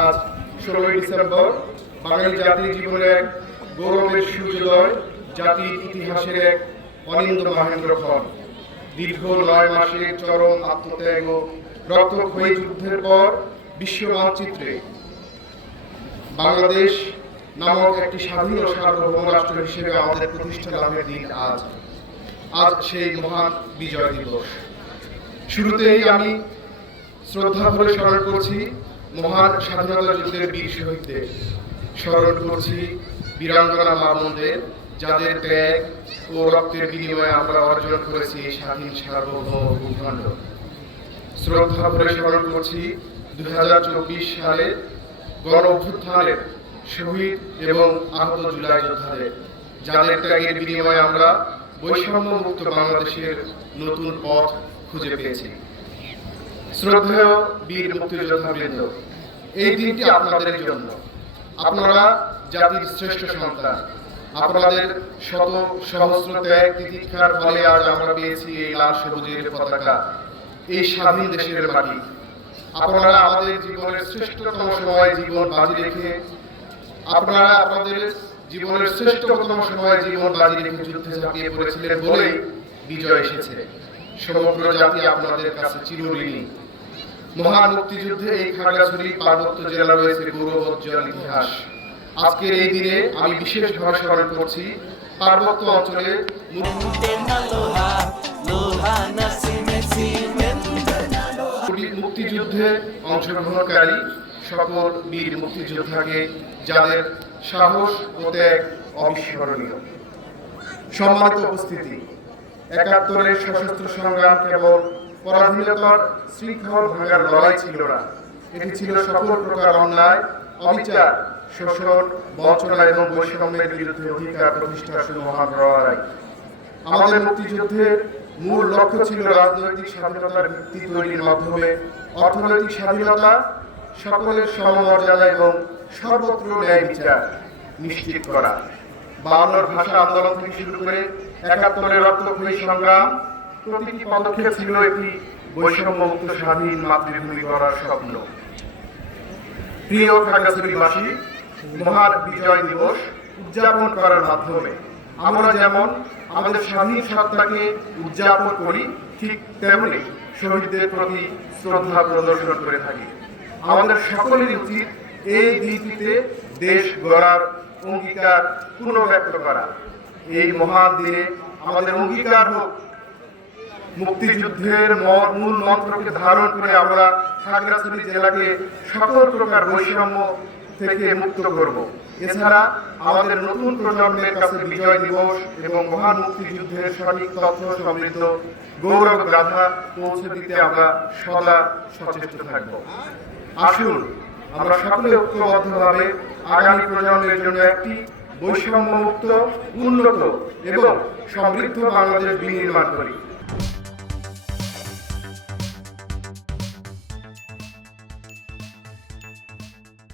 আজ 16 ডিসেম্বর বাঙালি জাতির জীবনের এক গৌরবের সূর্যোদয়, জাতির ইতিহাসের এক অনিন্দ মহেন্দ্রক্ষণ। দীর্ঘ 9 মাসের চরম আত্মত্যাগ ও রক্তক্ষয়ী যুদ্ধের পর বিশ্ব মানচিত্রে বাংলাদেশ নামক একটি স্বাধীন ও সার্বভৌম রাষ্ট্র হিসেবে আমাদের প্রতিষ্ঠা লাভের দিন আজ। আজ সেই মহান বিজয় দিবস। শুরুতেই আমি শ্রদ্ধা ভরে স্মরণ করছি মহান স্বাধীনতা যুদ্ধের বীর শহীদদের, স্মরণ করছি বীরাঙ্গনা মা বোনদের, যাদের ত্যাগ ও রক্তের বিনিময়ে আমরা অর্জন করেছি স্বাধীন সার্বভৌম ভূখণ্ড। শ্রদ্ধা ভরে স্মরণ করছি 2024 সালে গণ অভ্যুত্থানের শহীদ এবং আহত জুলাই যোদ্ধাদের, যাদের ত্যাগের বিনিময়ে আমরা বৈষম্য মুক্ত বাংলাদেশের নতুন পথ খুঁজে পেয়েছি। শ্রদ্ধেয় বীর মুক্তিযোদ্ধাবৃন্দ, এই দিনটি আপনাদের জন্য। আপনারা জাতির শ্রেষ্ঠ সন্তান। আপনাদের শত সহস্র ত্যাগ তিতিক্ষার ফলে আজ আমরা পেয়েছি এই লাল সবুজের পতাকা, এই স্বাধীন দেশের মাটি। আপনারা আমাদের জীবনের শ্রেষ্ঠতম সময়ে জীবন বাজি রেখে আপনাদের জীবনের শ্রেষ্ঠতম সময়ে জীবন বাজি রেখে যুদ্ধে ঝাঁপিয়ে পড়েছিলেন বলেই বিজয় এসেছে। সমগ্র জাতি আপনাদের কাছে চিরঋণী। মহান মুক্তিযুদ্ধে এই খাগড়াছড়ি পার্বত্য জেলা রয়েছে গৌরবোজ্জ্বল ইতিহাস। আজকের এই দিনে আমি বিশেষভাবে স্মরণ করছি পার্বত্য অঞ্চলে মুক্তিযুদ্ধে অংশগ্রহণকারী সকল বীর মুক্তিযোদ্ধাকে, যাদের সাহস ও ত্যাগ অবিস্মরণীয়। সম্মানিত উপস্থিতি, 71-এর সশস্ত্র সংগ্রাম কেবল পরাধীনতার শৃঙ্খল ভাঙার লড়াই ছিল না, এটি ছিল সকল প্রকার অন্যায়, অবিচার, শোষণ, বঞ্চনা এবং বৈষম্যের বিরুদ্ধে অধিকার প্রতিষ্ঠার সুমহান লড়াই। আমাদের মুক্তিযুদ্ধের মূল লক্ষ্য ছিল রাজনৈতিক স্বাধীনতার ভিত্তি তৈরির মাধ্যমে অর্থনৈতিক স্বাধীনতা, সকলের সমমর্যাদা এবং সর্বত্র ন্যায় বিচার নিশ্চিত করা। 52 ভাষা আন্দোলন থেকে শুরু করে 71-এর রক্তক্ষয়ী সংগ্রাম, প্রতিটি পদক্ষেপ ছিল একটি বৈষম্যমুক্ত স্বাধীন মাতৃভূমি গড়ার স্বপ্ন। প্রিয় খাগড়াছড়িবাসী, মহান বিজয় দিবস উদযাপন করার মাধ্যমে আমরা যেমন আমাদের স্বাধীন সত্তাকে উদযাপন করি, ঠিক তেমনি শহীদদের প্রতি শ্রদ্ধা প্রদর্শন করে থাকি। আমাদের সকলেরই উচিত এই দিনটিতে দেশ গড়ার অঙ্গীকার পুনর্ব্যক্ত করা। এই মহান দিনে আমাদের অঙ্গীকার হোক মুক্তিযুদ্ধের মূল মন্ত্রকে ধারণ করে আমরা খাগড়াছড়ি জেলাকে সকল প্রকার বৈষম্য থেকে মুক্ত করব। এছাড়া আমাদের নতুন প্রজন্মের কাছে বিজয় দিবস এবং মহান মুক্তিযুদ্ধের সঠিক তথ্য সমৃদ্ধ গৌরব গাথা পৌঁছে দিতে আমরা সদা সচেষ্ট থাকব। আসুন আমরা সকলে ঐক্যবদ্ধভাবে আগামী প্রজন্মের জন্য একটি বৈষম্যমুক্ত, উন্নত এবং সমৃদ্ধ বাংলাদেশ বিনির্মাণ করি।